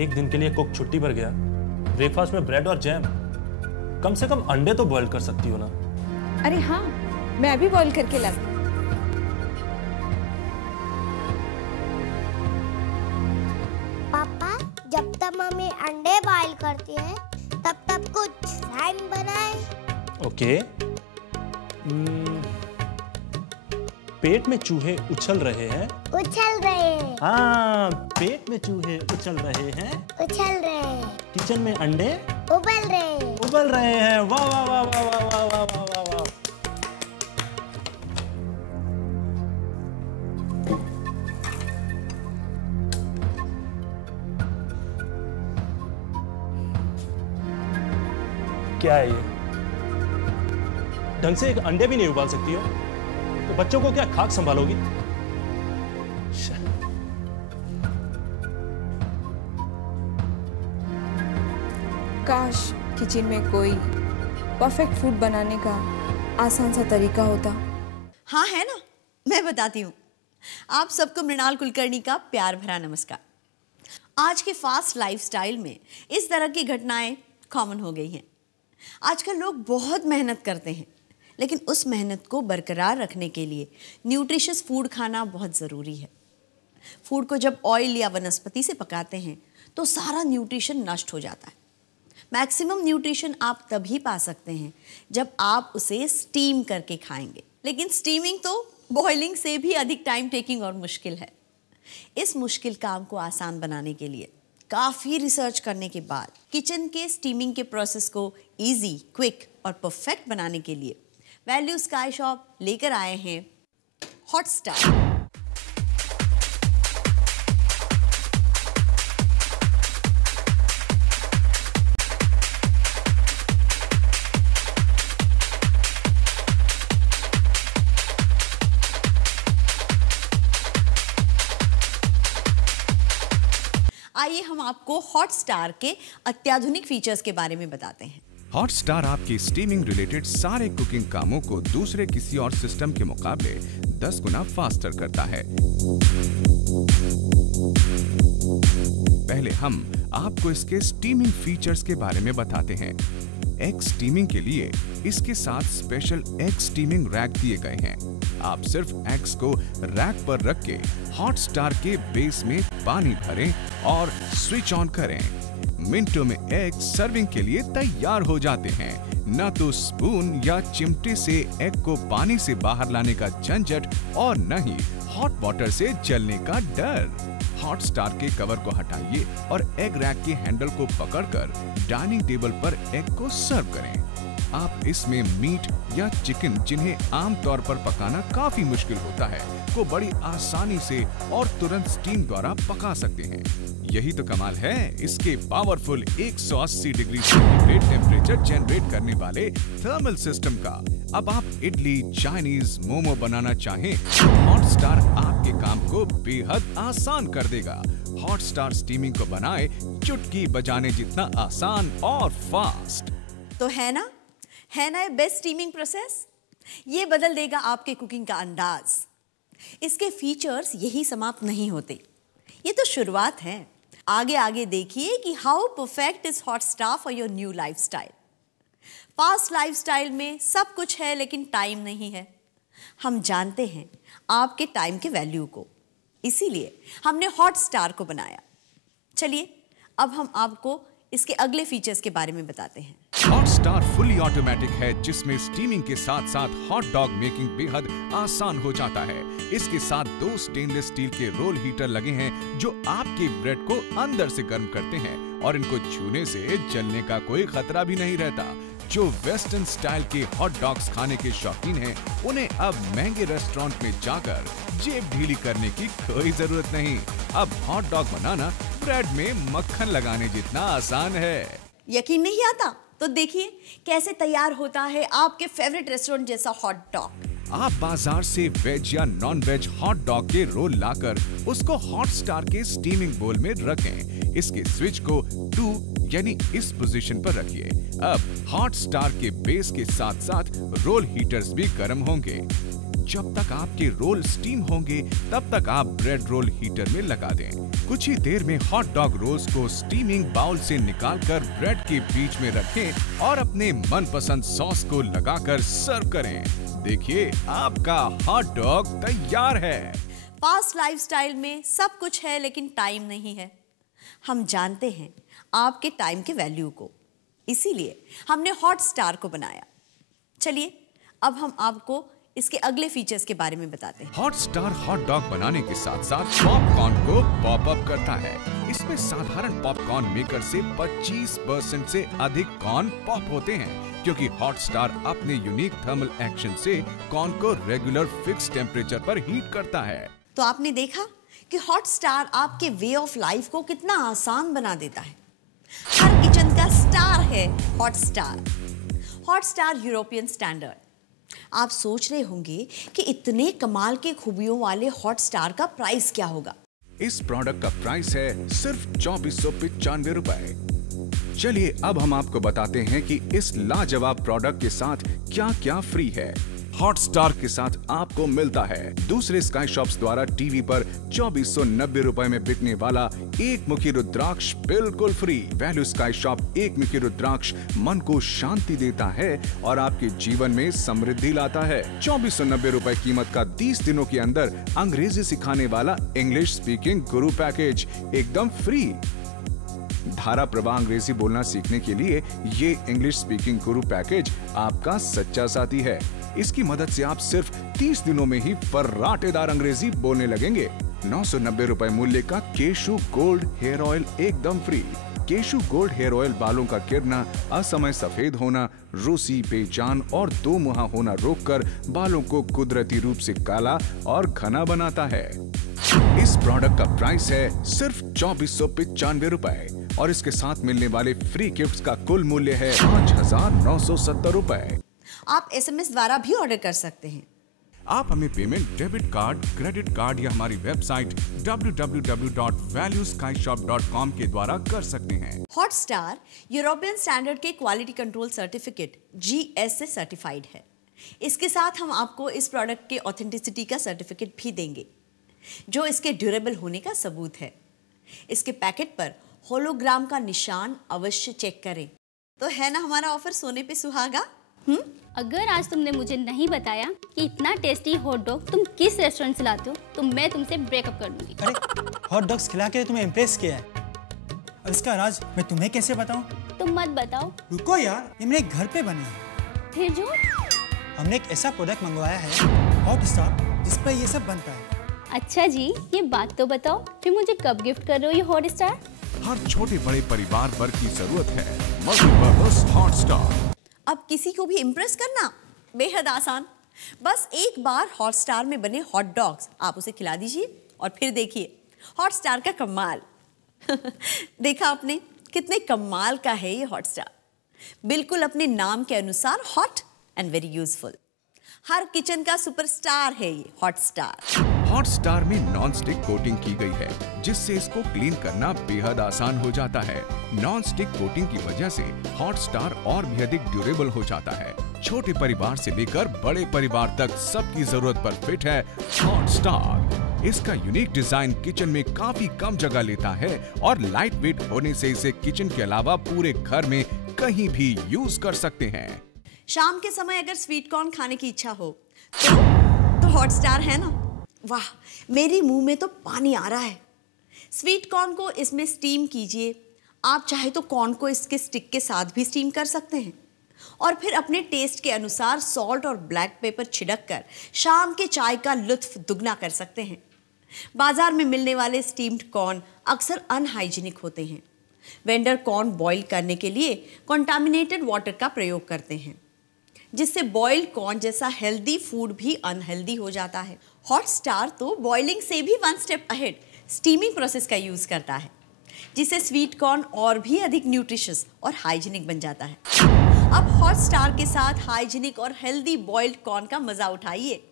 एक दिन के लिए कुक छुट्टी पर गया, ब्रेकफास्ट में ब्रेड और जैम, कम से कम अंडे तो बॉईल कर सकती हो ना? अरे हाँ, मैं अभी बॉईल करके लाती। पापा, जब तक मम्मी अंडे बॉईल करती है तब तक कुछ राइम बनाए। ओके। पेट में चूहे उछल रहे हैं। उछल रहे हैं। हाँ, पेट में चूहे उछल रहे हैं। उछल रहे हैं। किचन में अंडे उबल रहे हैं। उबल रहे हैं। वाह वाह वाह वाह वाह वाह वाह वाह वाह वाह। क्या है ये? ढंग से एक अंडे भी नहीं उबाल सकती हो तो बच्चों को क्या खाक संभालोगी? काश किचन में कोई परफेक्ट फूड बनाने का आसान सा तरीका होता। हाँ है ना, मैं बताती हूँ। आप सबको मृणाल कुलकर्णी का प्यार भरा नमस्कार। आज के फास्ट लाइफस्टाइल में इस तरह की घटनाएं कॉमन हो गई हैं। आजकल लोग बहुत मेहनत करते हैं, लेकिन उस मेहनत को बरकरार रखने के लिए न्यूट्रिशियस फूड खाना बहुत ज़रूरी है। फूड को जब ऑयल या वनस्पति से पकाते हैं तो सारा न्यूट्रिशन नष्ट हो जाता है। मैक्सिमम न्यूट्रिशन आप तभी पा सकते हैं जब आप उसे स्टीम करके खाएंगे, लेकिन स्टीमिंग तो बॉइलिंग से भी अधिक टाइम टेकिंग और मुश्किल है। इस मुश्किल काम को आसान बनाने के लिए काफ़ी रिसर्च करने के बाद किचन के स्टीमिंग के प्रोसेस को इजी, क्विक और परफेक्ट बनाने के लिए वैल्यू स्काई शॉप लेकर आए हैं हॉट स्टार। आइए हम आपको हॉट स्टार के अत्याधुनिक फीचर्स के बारे में बताते हैं। हॉट स्टार आपकी स्टीमिंग रिलेटेड सारे कुकिंग कामों को दूसरे किसी और सिस्टम के मुकाबले 10 गुना फास्टर करता है। पहले हम आपको इसके स्टीमिंग फीचर्स के बारे में बताते हैं। एग स्टीमिंग के लिए इसके साथ स्पेशल एग स्टीमिंग रैक दिए गए हैं। आप सिर्फ एग्स को रैक पर रख के हॉट स्टार के बेस में पानी भरें और स्विच ऑन करें। मिनटों में एग सर्विंग के लिए तैयार हो जाते हैं। न तो स्पून या चिमटे से एग को पानी से बाहर लाने का झंझट और न ही हॉट वाटर से जलने का डर। हॉट स्टार के कवर को हटाइए और एग रैक के हैंडल को पकड़कर डाइनिंग टेबल पर एग को सर्व करें। आप इसमें मीट या चिकन, जिन्हें आमतौर पर पकाना काफी मुश्किल होता है, को बड़ी आसानी से और तुरंत स्टीम द्वारा पका सकते हैं। यही तो कमाल है इसके powerful 180 degree centigrade temperature generate करने वाले थर्मल सिस्टम का। अब आप इडली, चाइनीज, मोमो बनाना चाहें, हॉट स्टार आपके काम को बेहद आसान कर देगा। हॉट स्टार स्टीमिंग को बनाए चुटकी बजाने जितना आसान और फास्ट। तो है ना ये बेस्ट स्टीमिंग प्रोसेस? ये बदल देगा आपके कुकिंग का अंदाज। इसके फीचर्स यही समाप्त नहीं होते, ये तो शुरुआत है। आगे आगे देखिए कि how perfect is hot star for your new lifestyle. Fast lifestyle में सब कुछ है लेकिन टाइम नहीं है। हम जानते हैं आपके टाइम के वैल्यू को, इसीलिए हमने हॉट स्टार को बनाया। चलिए अब हम आपको इसके अगले फीचर्स के बारे में बताते हैं। हॉट स्टार फुली ऑटोमेटिक है, जिसमें स्टीमिंग के साथ साथ हॉट डॉग मेकिंग बेहद आसान हो जाता है। इसके साथ 2 स्टेनलेस स्टील के रोल हीटर लगे हैं जो आपके ब्रेड को अंदर से गर्म करते हैं और इनको छूने से जलने का कोई खतरा भी नहीं रहता। जो वेस्टर्न स्टाइल के हॉट डॉग्स खाने के शौकीन हैं, उन्हें अब महंगे रेस्टोरेंट में जाकर जेब ढीली करने की कोई जरूरत नहीं। अब हॉट डॉग बनाना ब्रेड में मक्खन लगाने जितना आसान है। यकीन नहीं आता? तो देखिए कैसे तैयार होता है आपके फेवरेट रेस्टोरेंट जैसा हॉट डॉग। आप बाजार से वेज या नॉन वेज हॉट डॉग के रोल लाकर उसको हॉट स्टार के स्टीमिंग बोल में रखें। इसके स्विच को 2 यानी इस पोजीशन पर रखिए। अब हॉट स्टार के बेस के साथ साथ रोल हीटर्स भी गर्म होंगे। जब तक आपके रोल स्टीम होंगे तब तक आप ब्रेड रोल हीटर में लगा दें। कुछ ही देर में हॉट डॉग रोल्स को स्टीमिंग बाउल से निकालकर ब्रेड के बीच में रखें और अपने मनपसंद सॉस को लगाकर सर्व करें। देखिए, आपका हॉट डॉग तैयार है। फास्ट लाइफस्टाइल में सब कुछ है लेकिन टाइम नहीं है। हम जानते हैं आपके टाइम के वैल्यू को, इसीलिए हमने हॉट स्टार को बनाया। चलिए अब हम आपको इसके अगले फीचर्स के बारे में बताते हैं। हॉट स्टार हॉट डॉग बनाने के साथ साथ पॉपकॉर्न को पॉप अप करता है। इसमें साधारण पॉपकॉर्न मेकर से 25% से अधिक कॉर्न पॉप होते हैं, क्योंकि हॉट स्टार अपने यूनिक थर्मल एक्शन से कॉर्न को रेगुलर फिक्स टेम्परेचर पर हीट करता है। तो आपने देखा कि हॉट स्टार आपके वे ऑफ लाइफ को कितना आसान बना देता है। हर किचन का स्टार है hot star. Hot star European standard. आप सोच रहे होंगे कि इतने कमाल के खूबियों वाले हॉट स्टार का प्राइस क्या होगा। इस प्रोडक्ट का प्राइस है सिर्फ 2495 रुपए। चलिए अब हम आपको बताते हैं कि इस लाजवाब प्रोडक्ट के साथ क्या क्या फ्री है। हॉट स्टार के साथ आपको मिलता है दूसरे स्काई शॉप्स द्वारा टीवी पर 2490 रुपए में बिकने वाला एक मुखी रुद्राक्ष बिल्कुल फ्री। वैल्यू स्काई शॉप एक मुखी रुद्राक्ष मन को शांति देता है और आपके जीवन में समृद्धि लाता है। 2490 रुपए कीमत का 30 दिनों के अंदर अंग्रेजी सिखाने वाला इंग्लिश स्पीकिंग गुरु पैकेज एकदम फ्री। धारा प्रवाह अंग्रेजी बोलना सीखने के लिए ये इंग्लिश स्पीकिंग गुरु पैकेज आपका सच्चा साथी है। इसकी मदद से आप सिर्फ 30 दिनों में ही फर्राटेदार अंग्रेजी बोलने लगेंगे। 990 रुपए मूल्य का केशु गोल्ड हेयर ऑयल एकदम free. Keshu gold hair oil बालों का गिरना, असमय सफेद होना, रूसी, बेजान और दो मुहा होना रोककर बालों को कुदरती रूप से काला और घना बनाता है। इस प्रोडक्ट का प्राइस है सिर्फ 2495 रुपए और इसके साथ मिलने वाले फ्री गिफ्ट्स का कुल मूल्य है 5970 रुपए। आप SMS द्वारा भी ऑर्डर कर सकते हैं। आप हमें payment debit card, credit card या हमारी वेबसाइट www.valueskyshop.com के द्वारा कर सकते हैं। हॉट स्टार यूरोपियन स्टैंडर्ड के क्वालिटी कंट्रोल सर्टिफिकेट GS से सर्टिफाइड है। इसके साथ हम आपको इस प्रोडक्ट के ऑथेंटिसिटी का सर्टिफिकेट भी देंगे, जो इसके ड्यूरेबल होने का सबूत है। इसके पैकेट पर होलोग्राम का निशान अवश्य चेक करें। तो है ना हमारा ऑफर सोने पे सुहागा। अगर आज तुमने मुझे नहीं बताया कि इतना टेस्टी हॉट डॉग तुम किस रेस्टोरेंट से लाते हो तो मैं तुमसे ब्रेकअप कर दूंगी। अरे हॉट डॉग्स खिला के तुम्हें इम्प्रेस किया है, और इसका राज मैं तुम्हें कैसे बताऊं? तुम मत बताओ। रुको यार, ये मेरे घर पे बने हैं। फिर झूठ? हमने एक ऐसा प्रोडक्ट मंगवाया है हॉट स्टार जिस पर ये सब बनता है। अच्छा जी, ये बात तो बताओ फिर मुझे कब गिफ्ट कर रहे हो ये हॉट स्टार? हर छोटे बड़े परिवार वर्ग की जरूरत है मल्टीपर्पज हॉट स्टार। अब किसी को भी इम्प्रेस करना बेहद आसान। बस एक बार हॉट स्टार में बने हॉट डॉग्स आप उसे खिला दीजिए और फिर देखिए हॉट स्टार का कमाल। देखा आपने कितने कमाल का है ये हॉट स्टार। बिल्कुल अपने नाम के अनुसार hot and very useful. Her kitchen का सुपरस्टार है ये हॉट स्टार। हॉट स्टार में नॉन स्टिक कोटिंग की गई है, जिससे इसको क्लीन करना बेहद आसान हो जाता है। नॉन स्टिक कोटिंग की वजह से हॉट स्टार और भी अधिक ड्यूरेबल हो जाता है। छोटे परिवार से लेकर बड़े परिवार तक सबकी जरूरत पर फिट है हॉट स्टार। इसका यूनिक डिजाइन किचन में काफी कम जगह लेता है और लाइट वेट होने से इसे किचन के अलावा पूरे घर में कहीं भी यूज कर सकते हैं। शाम के समय अगर स्वीट कॉर्न खाने की इच्छा हो तो हॉट स्टार है ना। वाह, मेरे मुंह में तो पानी आ रहा है। स्वीट कॉर्न को इसमें स्टीम कीजिए। आप चाहे तो कॉर्न को इसके स्टिक के साथ भी स्टीम कर सकते हैं और फिर अपने टेस्ट के अनुसार सॉल्ट और ब्लैक पेपर छिड़क कर शाम के चाय का लुत्फ दुगना कर सकते हैं। बाजार में मिलने वाले स्टीम्ड कॉर्न अक्सर अनहाइजीनिक होते हैं। वेंडर कॉर्न बॉईल करने के लिए कंटामिनेटेड वाटर का प्रयोग करते हैं, जिससे बॉइल्ड कॉर्न जैसा हेल्दी फूड भी अनहेल्दी हो जाता है। हॉट स्टार तो बॉइलिंग से भी one step ahead steaming process का यूज करता है, जिससे स्वीट कॉर्न और भी अधिक न्यूट्रिशियस और हाइजीनिक बन जाता है। अब हॉट स्टार के साथ हाइजीनिक और हेल्दी बॉइल्ड कॉर्न का मजा उठाइए।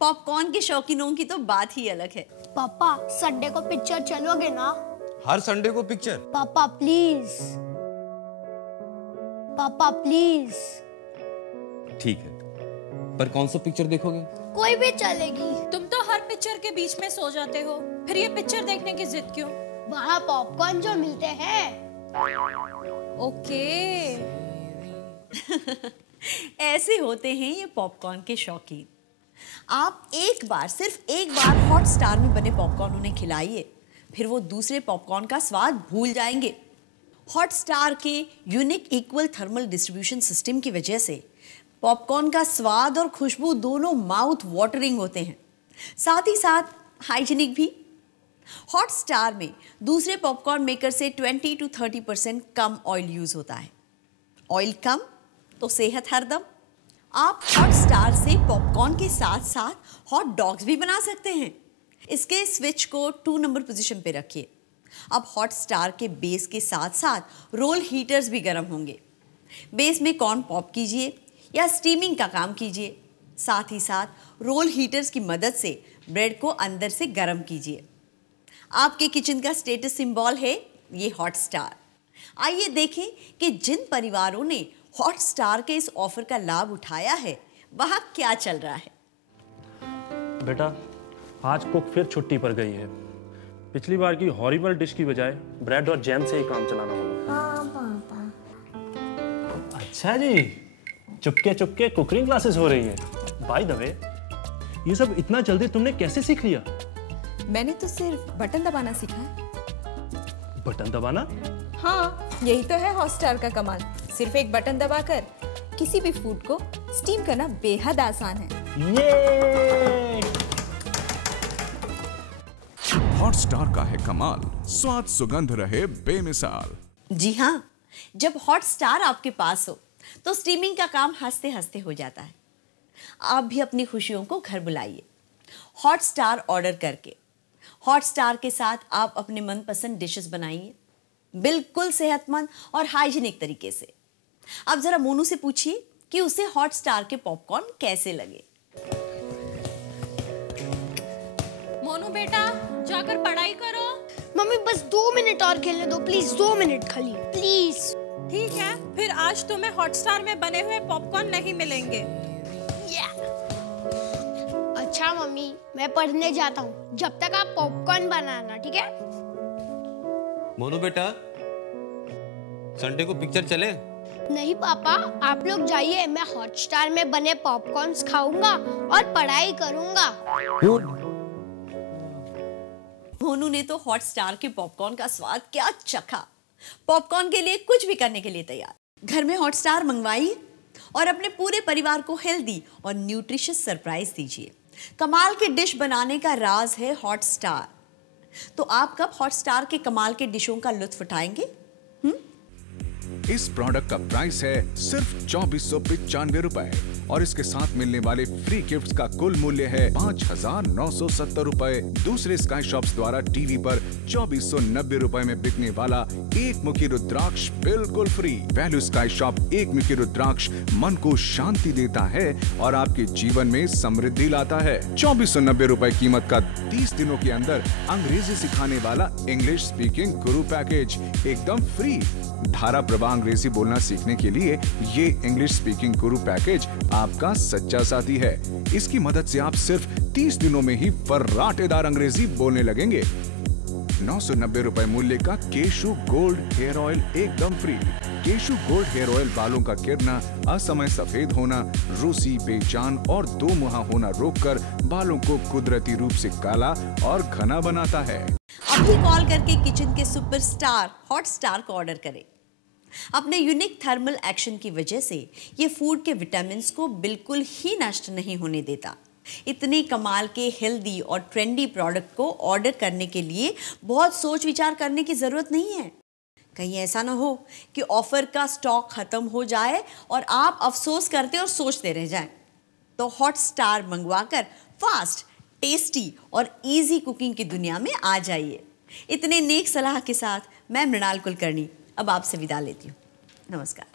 पॉपकॉर्न के शौकीनों की तो बात ही अलग है। पापा संडे को पिक्चर चलोगे ना? हर संडे को पिक्चर? पापा प्लीज, पापा प्लीज। ठीक है, पर कौन सा पिक्चर देखोगे? कोई भी चलेगी। तुम तो हर पिक्चर के बीच में सो जाते हो, फिर ये पिक्चर देखने की जिद क्यों? वहाँ पॉपकॉर्न जो मिलते हैं। ओके। ऐसे होते हैं ये पॉपकॉर्न के शौकीन। आप एक बार, सिर्फ एक बार हॉट स्टार में बने पॉपकॉर्न उन्हें खिलाइए, फिर वो दूसरे पॉपकॉर्न का स्वाद भूल जाएंगे। हॉट स्टार के unique equal thermal distribution system की वजह से पॉपकॉर्न का स्वाद और खुशबू दोनों माउथ वाटरिंग होते हैं, साथ ही साथ हाइजीनिक भी। हॉट स्टार में दूसरे पॉपकॉर्न मेकर से 20 to 30% कम ऑयल यूज होता है। ऑयल कम तो सेहत हरदम। आप हॉट स्टार से पॉपकॉर्न के साथ साथ हॉट डॉग्स भी बना सकते हैं। इसके स्विच को 2 नंबर पोजीशन पे रखिए। अब हॉट स्टार के बेस के साथ साथ रोल हीटर्स भी गर्म होंगे। बेस में कॉर्न पॉप कीजिए या स्टीमिंग का काम कीजिए। साथ ही साथ रोल हीटर्स की मदद से ब्रेड को अंदर से गर्म कीजिए। आपके किचन का स्टेटस सिंबल है ये हॉट स्टार। आइए देखें कि जिन परिवारों ने हॉट स्टार के इस ऑफर का लाभ उठाया है वहां क्या चल रहा है। बेटा, आज कुक फिर छुट्टी पर गई है। पिछली बार की हॉरिबल डिश की बजाय ब्रेड और जैम से ही काम चलाना होगा। हाँ पापा। अच्छा जी, चुपके चुपके कुकिंग क्लासेस हो रही हैं। बाय द वे, ये सब इतना जल्दी तुमने कैसे सीख लिया? मैंने तो सिर्फ बटन दबाना सीखा है। बटन दबाना? हाँ, यही तो है हॉटस्टार का कमाल। सिर्फ एक बटन दबाकर किसी भी फूड को स्टीम करना बेहद आसान है। ये हॉटस्टार का है कमाल, स्वाद सुगंध रहे बेमिसाल। जी हाँ, जब हॉट स्टार आपके पास हो तो स्टीमिंग का काम हंसते हंसते हो जाता है। आप भी अपनी खुशियों को घर बुलाइए हॉट स्टार ऑर्डर करके। हॉट स्टार के साथ आप अपने मनपसंद डिशेस बनाइए, बिल्कुल सेहतमंद और हाइजीनिक तरीके से। अब जरा मोनू से पूछिए कि उसे हॉट स्टार के पॉपकॉर्न कैसे लगे। मोनू बेटा, जाकर पढ़ाई करो। मम्मी बस 2 मिनट और खेलने दो प्लीज, 2 मिनट खाली प्लीज। ठीक है, फिर आज तुम्हें हॉटस्टार में बने हुए पॉपकॉर्न नहीं मिलेंगे। अच्छा मम्मी, मैं पढ़ने जाता हूँ, जब तक आप पॉपकॉर्न बनाना, ठीक है? मोनू बेटा, संडे को पिक्चर चले? नहीं पापा, आप लोग जाइए, मैं हॉटस्टार में बने पॉपकॉर्न्स खाऊंगा और पढ़ाई करूंगा। मोनू ने तो हॉट स्टार के पॉपकॉर्न का स्वाद क्या चखा। पॉपकॉर्न के लिए कुछ भी करने के लिए तैयार। घर में हॉट स्टार मंगवाइए और अपने पूरे परिवार को हेल्दी और न्यूट्रिशियस सरप्राइज दीजिए। कमाल की डिश बनाने का राज है हॉट स्टार। तो आप कब हॉट स्टार के कमाल के डिशों का लुत्फ उठाएंगे? इस प्रोडक्ट का प्राइस है सिर्फ 2495 रुपए और इसके साथ मिलने वाले फ्री गिफ्ट्स का कुल मूल्य है 5970 रुपए। दूसरे स्काई शॉप्स द्वारा टीवी पर 2490 रुपए में बिकने वाला एक मुखी रुद्राक्ष बिल्कुल फ्री। वैल्यू स्काई शॉप एक मुखी रुद्राक्ष मन को शांति देता है और आपके जीवन में समृद्धि लाता है। 2490 रुपए कीमत का 30 दिनों के अंदर अंग्रेजी सिखाने वाला इंग्लिश स्पीकिंग गुरु पैकेज एकदम फ्री। धारा प्रवाह अंग्रेजी बोलना सीखने के लिए ये इंग्लिश स्पीकिंग गुरु पैकेज आपका सच्चा साथी है। इसकी मदद से आप सिर्फ 30 दिनों में ही फर्राटेदार अंग्रेजी बोलने लगेंगे। 990 रुपए मूल्य का केशु गोल्ड हेयर ऑयल एकदम free. Keshu gold hair oil बालों का गिरना, असमय सफेद होना, रूसी, बेजान और दो मुहा होना रोककर बालों को कुदरती रूप से काला और घना बनाता है। अभी कॉल करके किचन के सुपरस्टार हॉट स्टार को ऑर्डर करें। अपने यूनिक थर्मल एक्शन की वजह से ये फूड के विटामिन्स को बिल्कुल ही नष्ट नहीं होने देता। इतने कमाल के हेल्दी और ट्रेंडी प्रोडक्ट को ऑर्डर करने के लिए बहुत सोच विचार करने की जरूरत नहीं है। कहीं ऐसा ना हो कि ऑफर का स्टॉक खत्म हो जाए और आप अफसोस करते और सोचते रह जाएं। तो हॉट स्टार मंगवाकर फास्ट, टेस्टी और इजी कुकिंग की दुनिया में आ जाइए। इतने नेक सलाह के साथ मैं मृणाल कुलकर्णी अब आपसे विदा लेती हूँ। नमस्कार।